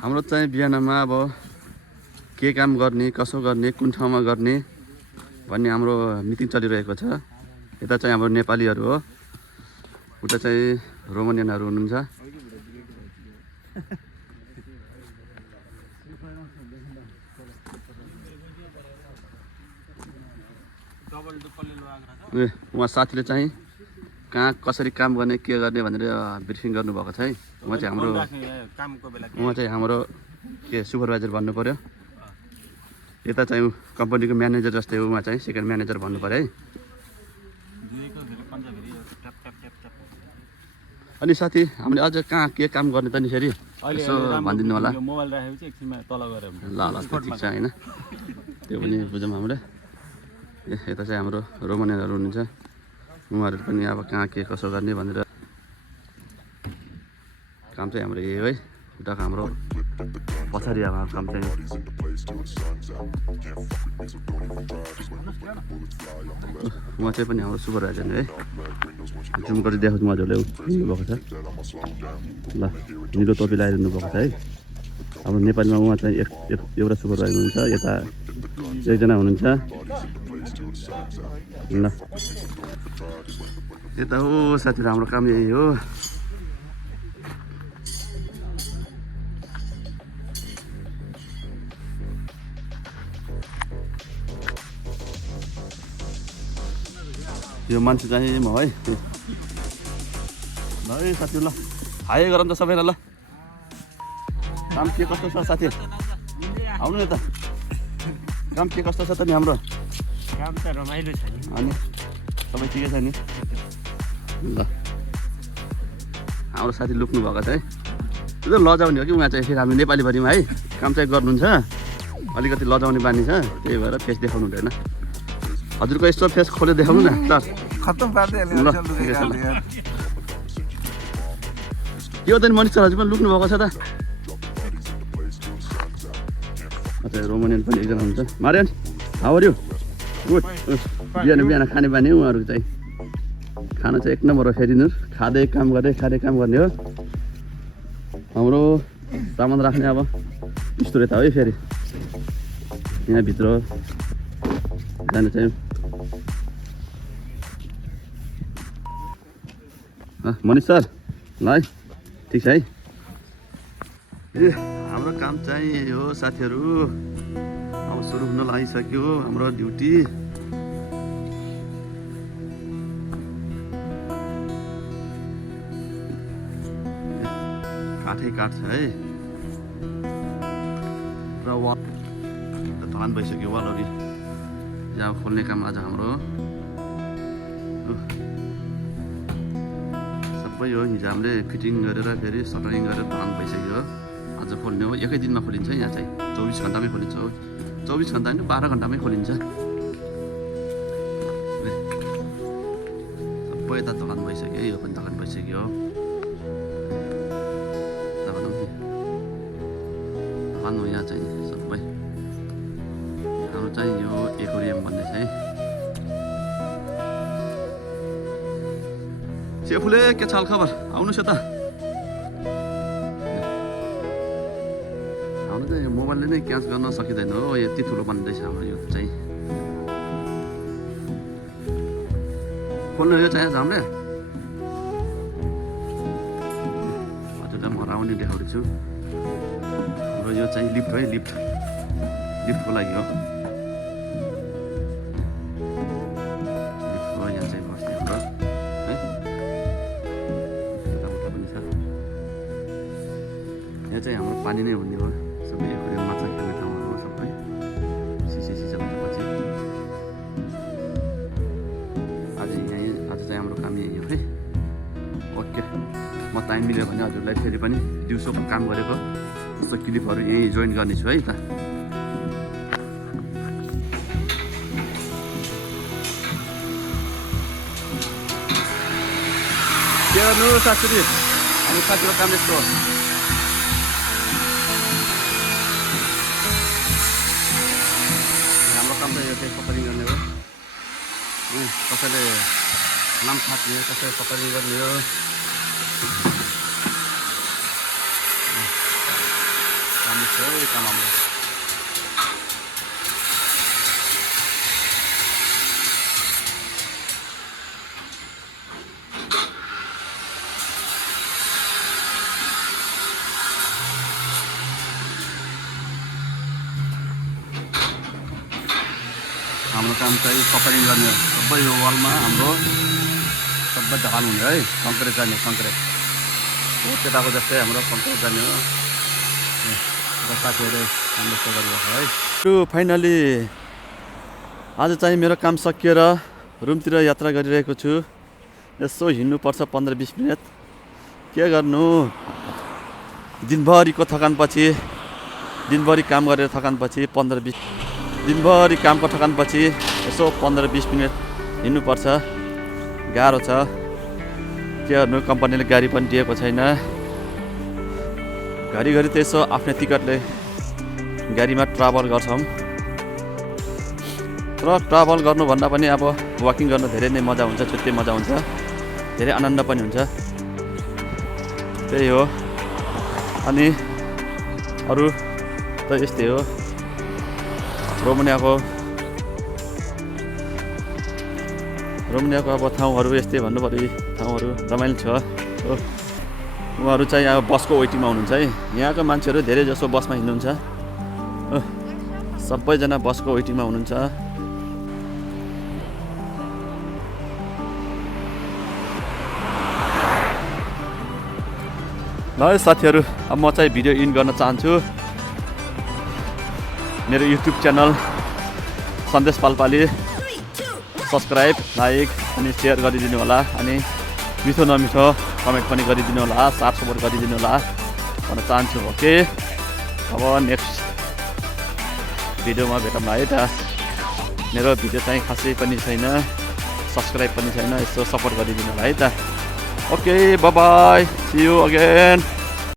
हाम्रो चाहिँ बिहानमा अब के काम गर्ने कसो गर्ने कुन ठाउँमा गर्ने भन्ने हाम्रो मिटिङ चलिरहेको छ। यता चाहिँ हाम्रो नेपालीहरू हो, उता चाहिँ रोमानियनहरू हुनुहुन्छ। उहाँ साथीले चाहिँ कहाँ कसरी काम गर्ने के गर्ने भनेर ब्रिफिङ गर्नुभएको छ है। उहाँ चाहिँ हाम्रो के सुपरभाइजर भन्नु पर्यो। यता चाहिँ कम्पनीको म्यानेजर जस्तै हो, उहाँ चाहिँ सेकेन्ड म्यानेजर भन्नु पर्यो है। अनि साथी हामीले अझ कहाँ के काम गर्ने त नि फेरि यसो भनिदिनु होला। ल ल ठिक छ होइन, त्यो पनि बुझौँ हामीले। यता चाहिँ हाम्रो रोमानियनहरू हुनुहुन्छ, उहाँहरू पनि अब कहाँ के कसो गर्ने भनेर काम चाहिँ हाम्रो यही हो है। उताको हाम्रो पछाडि अब काम चाहिँ उहाँ चाहिँ पनि हाम्रो सुपरभाइजर है। जुम गरी देखाउँछु म हजुरले भएको छ। ल निलो टोपी लगाइदिनु भएको छ है। अब नेपालीमा उहाँ चाहिँ एउटा सुपरभाइजर हुनुहुन्छ, यता एकजना हुनुहुन्छ। ल यता हो साथीहरू हाम्रो काम यही हो। यो मान्छे चाहिँ म है। ल है साथीहरू, ल हाई गरौँ त सबैलाई। ल काम के कस्तो छ साथी, आउनु न त। काम के कस्तो छ त नि हाम्रो? काम त रमाइलो छ नि। अनि सबै ठिकै छ नि? ल हाम्रो साथी लुक्नु भएको छ है। त्यो लजाउने हो कि उहाँ चाहिँ फेरि हामी नेपालीभरिमा है काम चाहिँ गर्नुहुन्छ, अलिकति लजाउने बानी छ, त्यही भएर फेस देखाउनु हुँदैन। हजुरको यस्तो फेस खोलेर देखाउनु न सर। खत्तम पार्दै ल के हो त नि मनिष सर, हजुर पनि लुक्नु भएको छ त। अच्छा रोमानियन पनि एकजना हुन्छ। Maryan how are you? Good. बिहान बिहान खाने बानी हो उहाँहरूको चाहिँ। खाना चाहिँ एक नम्बर हो फेरि नि, खाँदै काम गर्ने हो। हाम्रो सामान राख्ने अब यस्तो रहेछ है फेरि यहाँभित्र जानु चाहिँ। मनिष सर ल है, ठिक छ है। ए हाम्रो काम चाहिँ यही हो साथीहरू। अब सुरु हुन लागिसक्यो हाम्रो ड्युटी। काठै काठ छ है र वाल ढलान भइसक्यो। वालहरू यहाँ खोल्ने काम आज हाम्रो सबै हो। हिजो हामीले फिटिङ गरेर फेरि सटरिङ गरेर ढलान भइसक्यो। आज खोल्ने हो, एकै दिनमा खोलिन्छ यहाँ चाहिँ। 24 घन्टामै खोलिन्छ। 24 घन्टा होइन 12 घन्टामै खोलिन्छ। सबै यता ढलान भइसक्यो, यो पनि ढलान भइसक्यो। ढलान हो यहाँ चाहिँ सबै। हाम्रो चाहिँ यो एक्वेरियम भन्ने चाहिँ सेफुले के छ खबर, आउनुहोस् यता। हाम्रो चाहिँ मोबाइलले नै क्याच गर्न सकिँदैन हो, यति ठुलो बन्दैछ हाम्रो यो चाहिँ। खोल्नु यो चाहिँ हामीले हजुरलाई म हराउने देखाउँदैछु। हाम्रो यो चाहिँ लिफ्ट है, लिफ्टको लागि हो। लिफ्टको यहाँ चाहिँ बस्ने हाम्रो है, यताउता पनि छ। यहाँ चाहिँ हाम्रो पानी नै हुने हो सबै। यो माछा खेल्ने ठाउँहरू हो सबै। सिसे भनेपछि आज चाहिँ हाम्रो काम यही हो है। ओके, म टाइम मिल्यो भने हजुरलाई फेरि पनि दिउँसोको काम गरेको जस्तो क्लिपहरू यहीँ जोइन गर्नेछु है त। के गर्नु साथी, हाम्रो साथीको काम यस्तो हो। हाम्रो काम त यो चाहिँ सफरिङ गर्ने हो। कसैले नाम थाप्ने, कसैले सफरिङ गर्ने हो। सबै काम हाम्रो हाम्रो काम चाहिँ कपरिङ गर्ने हो सबै यो वालमा हाम्रो सबै ढकाल हुने है कङ्क्रिट जाने कङ्क्रिट हो त्यताको जस्तै हाम्रो कङ्क्रिट जाने हो साथीहरू हाम्रो यस्तो गरिरहेको है फाइनली आज चाहिँ मेरो काम सकिएर रुमतिर यात्रा गरिरहेको छु यसो हिँड्नुपर्छ 15-20 मिनट के गर्नु दिनभरिको थकानपछि दिनभरि काम गरेर थकानपछि 15-20 दिनभरि कामको थकानपछि यसो 15-20 मिनट हिँड्नुपर्छ गाह्रो छ के गर्नु कम्पनीले गाडी पनि दिएको छैन घरिघरि त यसो आफ्नै टिकटले गाडीमा ट्राभल गर्छौँ र ट्राभल गर्नुभन्दा पनि अब वाकिङ गर्नु धेरै नै मजा हुन्छ छुट्टै मजा हुन्छ धेरै आनन्द पनि हुन्छ त्यही हो अनि अरू त यस्तै हो रोमानियाको अब ठाउँहरू यस्तै भन्नु पर्यो ठाउँहरू रमाइलो छ हो उहाँहरू चाहिँ अब बसको वेटिङमा हुनुहुन्छ है यहाँको मान्छेहरू धेरै जसो बसमा हिँड्नुहुन्छ सबैजना बसको वेटिङमा हुनुहुन्छ ल साथीहरू अब म चाहिँ भिडियो इन गर्न चाहन्छु मेरो युट्युब च्यानल सन्देश पाल्पाले सब्सक्राइब लाइक अनि सेयर गरिदिनु होला अनि मिठो नमिठो कमेन्ट पनि गरिदिनु होला साथ सपोर्ट गरिदिनु होला भन्न चाहन्छु ओके अब नेक्स्ट भिडियोमा भेटौँला है त मेरो भिडियो चाहिँ खासै पनि छैन सब्सक्राइब पनि छैन यसो सपोर्ट गरिदिनु होला है त okay bye bye see you again